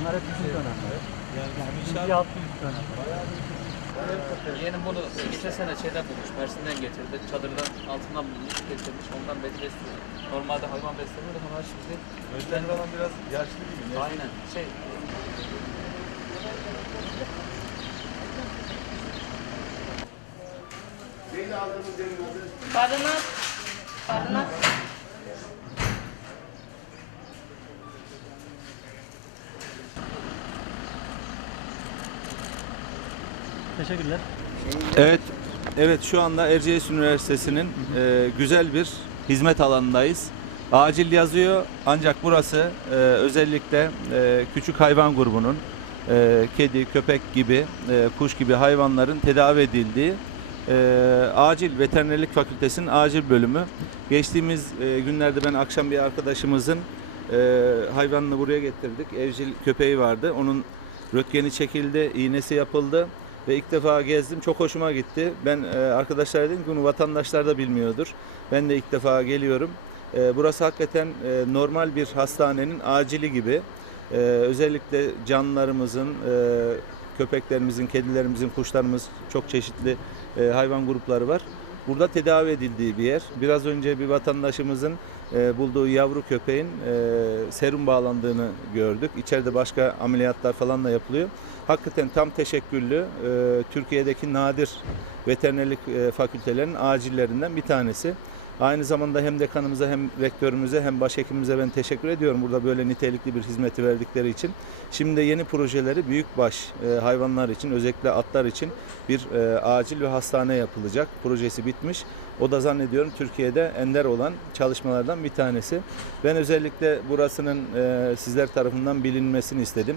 Bunlar hep bizim dönemler. Yani Yani inşaat- altı yüz dönemler. Yeğenim bunu geçen sene şeyden bulmuş, Mersin'den getirdi. Çadırdan altından bulmuş, getirmiş. Ondan beri besliyor. Normalde hayvan besleniyor ama şimdi Özel olan biraz yaşlı gibi. ne? aynen şey Barınak. Barınak. Teşekkürler. Evet, evet şu anda Erciyes Üniversitesi'nin e, güzel bir hizmet alanındayız. Acil yazıyor ancak burası e, özellikle e, küçük hayvan grubunun e, kedi, köpek gibi, e, kuş gibi hayvanların tedavi edildiği e, acil veterinerlik fakültesinin acil bölümü. Geçtiğimiz e, günlerde ben akşam bir arkadaşımızın e, hayvanını buraya getirdik. Evcil köpeği vardı. Onun röntgeni çekildi, iğnesi yapıldı ve ilk defa gezdim. Çok hoşuma gitti. Ben e, arkadaşlara dedim ki bunu vatandaşlar da bilmiyordur. Ben de ilk defa geliyorum. E, burası hakikaten e, normal bir hastanenin acili gibi. E, özellikle canlılarımızın, e, köpeklerimizin, kedilerimizin, kuşlarımız çok çeşitli e, hayvan grupları var. Burada tedavi edildiği bir yer. Biraz önce bir vatandaşımızın e, bulduğu yavru köpeğin e, serum bağlandığını gördük. İçeride başka ameliyatlar falan da yapılıyor. Hakikaten tam teşekküllü e, Türkiye'deki nadir veterinerlik e, fakültelerinin acillerinden bir tanesi. Aynı zamanda hem dekanımıza hem rektörümüze hem başhekimimize ben teşekkür ediyorum burada böyle nitelikli bir hizmeti verdikleri için. Şimdi de yeni projeleri büyükbaş e, hayvanlar için özellikle atlar için bir e, acil ve hastane yapılacak. Projesi bitmiş. O da zannediyorum Türkiye'de ender olan çalışmalardan bir tanesi. Ben özellikle burasının e, sizler tarafından bilinmesini istedim.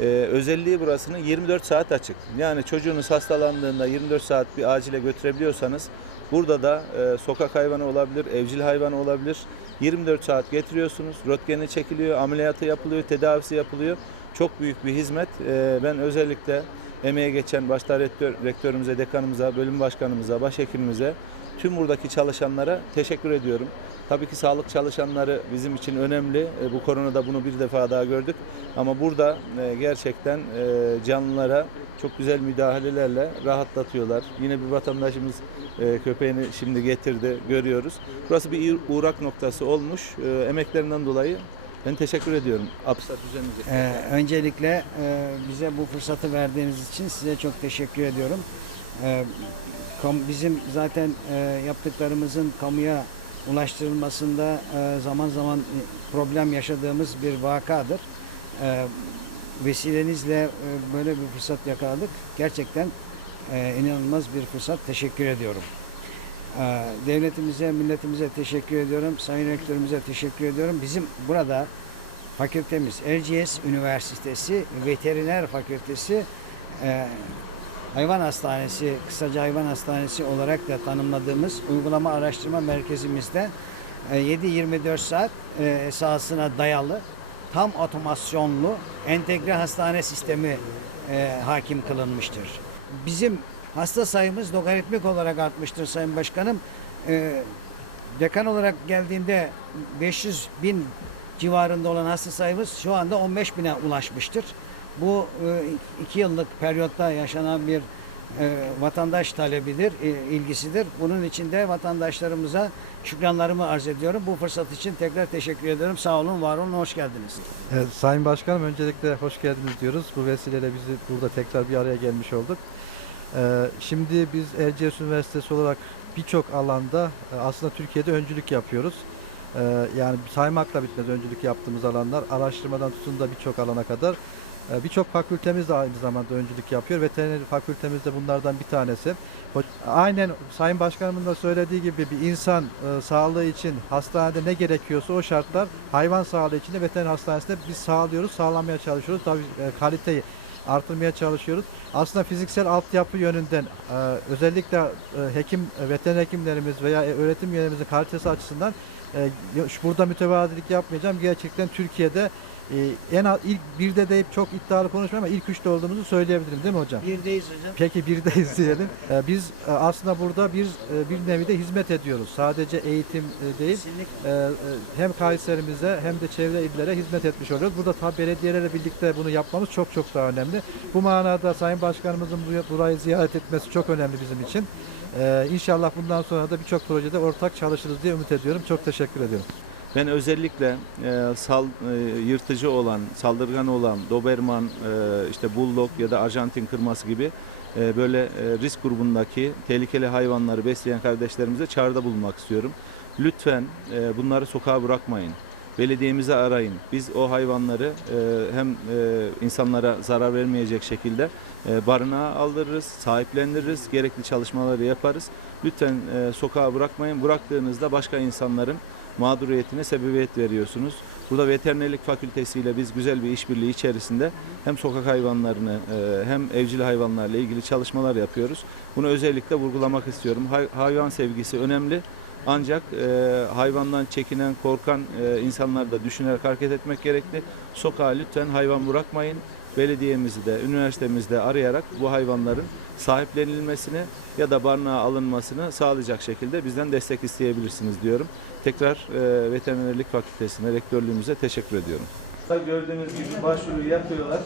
Ee, özelliği burasının 24 saat açık. Yani çocuğunuz hastalandığında 24 saat bir acile götürebiliyorsanız burada da e, sokak hayvanı olabilir, evcil hayvanı olabilir. 24 saat getiriyorsunuz, röntgeni çekiliyor, ameliyatı yapılıyor, tedavisi yapılıyor. Çok büyük bir hizmet. Ee, ben özellikle emeğe geçen başta rektör, rektörümüze, dekanımıza, bölüm başkanımıza, başhekimimize, tüm buradaki çalışanlara teşekkür ediyorum. Tabii ki sağlık çalışanları bizim için önemli. E, Bu koronada bunu bir defa daha gördük. Ama burada e, gerçekten e, canlılara çok güzel müdahalelerle rahatlatıyorlar. Yine bir vatandaşımız e, köpeğini şimdi getirdi, görüyoruz. Burası bir uğrak noktası olmuş. E, Emeklerinden dolayı ben teşekkür ediyorum. APSA düzenleyecek. Ee, öncelikle e, bize bu fırsatı verdiğiniz için size çok teşekkür ediyorum. Ee, kam- bizim zaten e, yaptıklarımızın kamuya ulaştırılmasında e, zaman zaman e, problem yaşadığımız bir vakadır. Ee, vesilenizle e, böyle bir fırsat yakaladık. Gerçekten e, inanılmaz bir fırsat. Teşekkür ediyorum. Ee, Devletimize, milletimize teşekkür ediyorum. Sayın Rektörümüze teşekkür ediyorum. Bizim burada fakültemiz Erciyes Üniversitesi Veteriner Fakültesi e, Hayvan Hastanesi, kısaca Hayvan Hastanesi olarak da tanımladığımız uygulama araştırma merkezimizde e, 7-24 saat e, esasına dayalı tam otomasyonlu entegre hastane sistemi e, hakim kılınmıştır. Bizim hasta sayımız logaritmik olarak artmıştır Sayın Başkanım. E, dekan olarak geldiğinde 500 bin civarında olan hasta sayımız şu anda 15 bine ulaşmıştır. Bu e, iki yıllık periyotta yaşanan bir e, vatandaş talebidir, e, ilgisidir. Bunun için de vatandaşlarımıza şükranlarımı arz ediyorum. Bu fırsat için tekrar teşekkür ediyorum. Sağ olun, var olun, hoş geldiniz. Evet, Sayın Başkanım öncelikle hoş geldiniz diyoruz. Bu vesileyle bizi burada tekrar bir araya gelmiş olduk. Ee, şimdi biz Erciyes Üniversitesi olarak birçok alanda e, aslında Türkiye'de öncülük yapıyoruz. Ee, yani saymakla bitmez öncülük yaptığımız alanlar. Araştırmadan tutun da birçok alana kadar. Ee, birçok fakültemiz de aynı zamanda öncülük yapıyor. Veteriner fakültemiz de bunlardan bir tanesi. Aynen Sayın Başkanımın da söylediği gibi bir insan e, sağlığı için hastanede ne gerekiyorsa o şartlar hayvan sağlığı için de veteriner hastanesinde biz sağlıyoruz, sağlamaya çalışıyoruz. Tabii e, kaliteyi artırmaya çalışıyoruz. Aslında fiziksel altyapı yönünden e, özellikle e, hekim, e, veteriner hekimlerimiz veya öğretim üyelerimizin kalitesi açısından burada mütevazilik yapmayacağım. Gerçekten Türkiye'de e, en az ilk birde deyip çok iddialı konuşmayayım ama ilk üçte olduğumuzu söyleyebilirim değil mi hocam? Birdeyiz hocam. Peki birdeyiz diyelim. E, Biz e, aslında burada bir e, bir nevi de hizmet ediyoruz. Sadece eğitim e, değil, Kesinlikle. e, e, hem Kayserimize hem de çevre illere hizmet etmiş oluyoruz. Burada tabi belediyelerle birlikte bunu yapmamız çok çok daha önemli. Bu manada Sayın Başkanımızın bu- burayı ziyaret etmesi çok önemli bizim için. E, İnşallah bundan sonra da birçok projede ortak çalışırız diye ümit ediyorum. Çok teşekkür ediyorum. Ben özellikle e, sal, e, yırtıcı olan, saldırgan olan Doberman, e, işte Bulldog ya da Arjantin kırması gibi e, böyle e, risk grubundaki tehlikeli hayvanları besleyen kardeşlerimize çağrıda bulunmak istiyorum. Lütfen e, bunları sokağa bırakmayın. Belediyemizi arayın. Biz o hayvanları e, hem e, insanlara zarar vermeyecek şekilde e, barınağa aldırırız, sahiplendiririz, gerekli çalışmaları yaparız. Lütfen e, sokağa bırakmayın. Bıraktığınızda başka insanların mağduriyetine sebebiyet veriyorsunuz. Burada veterinerlik fakültesiyle biz güzel bir işbirliği içerisinde hem sokak hayvanlarını e, hem evcil hayvanlarla ilgili çalışmalar yapıyoruz. Bunu özellikle vurgulamak istiyorum. Hay- hayvan sevgisi önemli. Ancak e, hayvandan çekinen, korkan e, insanlar da düşünerek hareket etmek gerekli. Sokağa lütfen hayvan bırakmayın. Belediyemizi de, üniversitemizi de arayarak bu hayvanların sahiplenilmesini ya da barınağa alınmasını sağlayacak şekilde bizden destek isteyebilirsiniz diyorum. Tekrar e, veterinerlik fakültesine, rektörlüğümüze teşekkür ediyorum. Gördüğünüz gibi başvuru yapıyorlar.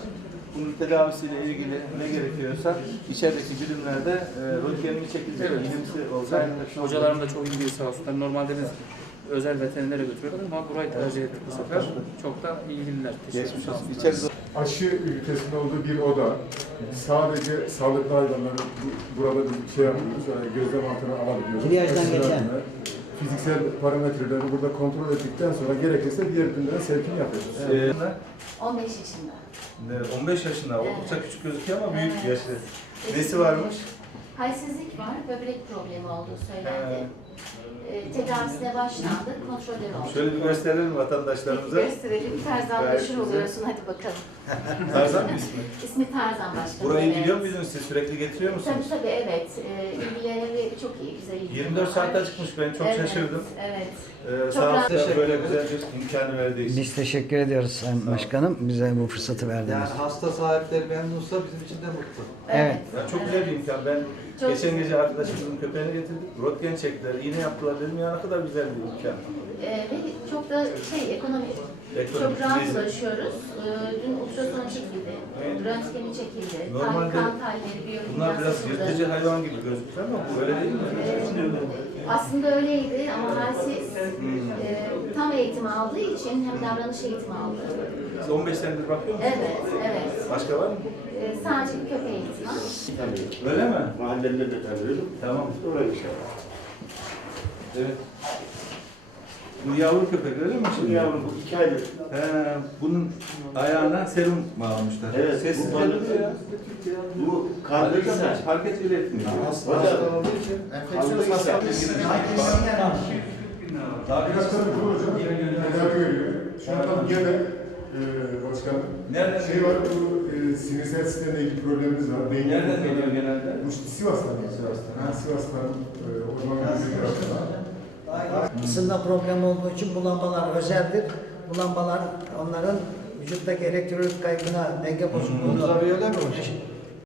Bunun tedavisiyle ilgili ne gerekiyorsa içerideki birimlerde e, röntgenini çekilecek, Evet. olacak. Hocalarım da çok ilgili sağ olsunlar. Normalde biz özel veterinere götürüyorlar ama burayı tercih ettik bu sefer. Çok da ilgililer. Teşekkür Geçmiş olsun. aşı ülkesinde olduğu bir oda. Sadece sağlıklı hayvanları bu- burada bir şey yapıyoruz, yani gözlem altına alabiliyoruz. Triyajdan geçen. Fiziksel parametrelerini burada kontrol ettikten sonra gerekirse diğer ürünlere sevkini yapıyoruz. e, 15 yaşında. 15 yaşında oldukça küçük gözüküyor ama büyük Evet. yaşlı. Nesi varmış? Halsizlik var, böbrek problemi olduğu söylendi. Ee, tedavisine başlandı, kontrolleri oldu. Şöyle bir gösterelim vatandaşlarımıza. Gösterelim, Tarzan Gayet meşhur güzel. oluyorsun, hadi bakalım. Tarzan mı ismi? İsmi Tarzan Başkanım. Burayı evet. biliyor muydunuz siz? Sürekli getiriyor musunuz? Tabii tabii evet. Ee, ilgileri çok iyi, güzel ilgileri 24 var. saatte çıkmış ben çok Evet, şaşırdım. Evet. Ee, Çok sağ rahat. olsun böyle güzel bir imkanı verdiği için. Biz teşekkür ediyoruz Sayın Başkanım bize bu fırsatı verdiğiniz için. hasta sahipleri memnunsa bizim için de mutlu. Evet. Ya çok güzel bir imkan. Ben Çok geçen güzel. gece arkadaşımızın köpeğini getirdik. Röntgen çektiler, iğne yaptılar dedim ya ne kadar güzel bir imkan. Ee, ve çok da şey ekonomik. Ekonomik, Çok rahat turizm. ulaşıyoruz. Ee, dün ultrason çekildi, röntgeni çekildi, Normalde kan tahlilleri, biyolojik Bunlar biraz yapıldı. yırtıcı hayvan gibi gözüküyor ama bu öyle değil mi? Ee, aslında öyleydi ama halsiz Hmm. e, tam eğitim aldığı için hem davranış eğitimi aldı. Siz 15 senedir bakıyor musunuz? Evet, evet. Başka var mı? Ee, sadece bir köpek eğitimi. var. Öyle mi? Mahallemde de tanıyorum. Tamam. Oraya inşallah. Evet. Bu yavru köpek öyle mi şimdi? Yavrum bu iki aydır. He, bunun ayağına serum bağlamışlar. Evet, Sessiz bu geliyor ya. Bu kandıysa. Hareket bile etmiyor. Hocam. Kandıysa. Daha tane bu hocam tedavi görüyor. Şu an gene e, başkanım. Nereden Şey var bu e, sinirsel sistemle ilgili problemimiz var. Beyin Nereden geliyor genelde? Bu işte Sivas'tan. Sivas'tan. Ha, Sivas'tan. E, orman müdürlüğü tarafından. Isınma problemi olduğu için bu lambalar özeldir. Bu lambalar onların vücuttaki elektrolit kaybına, denge bozukluğunu öyle mi hocam?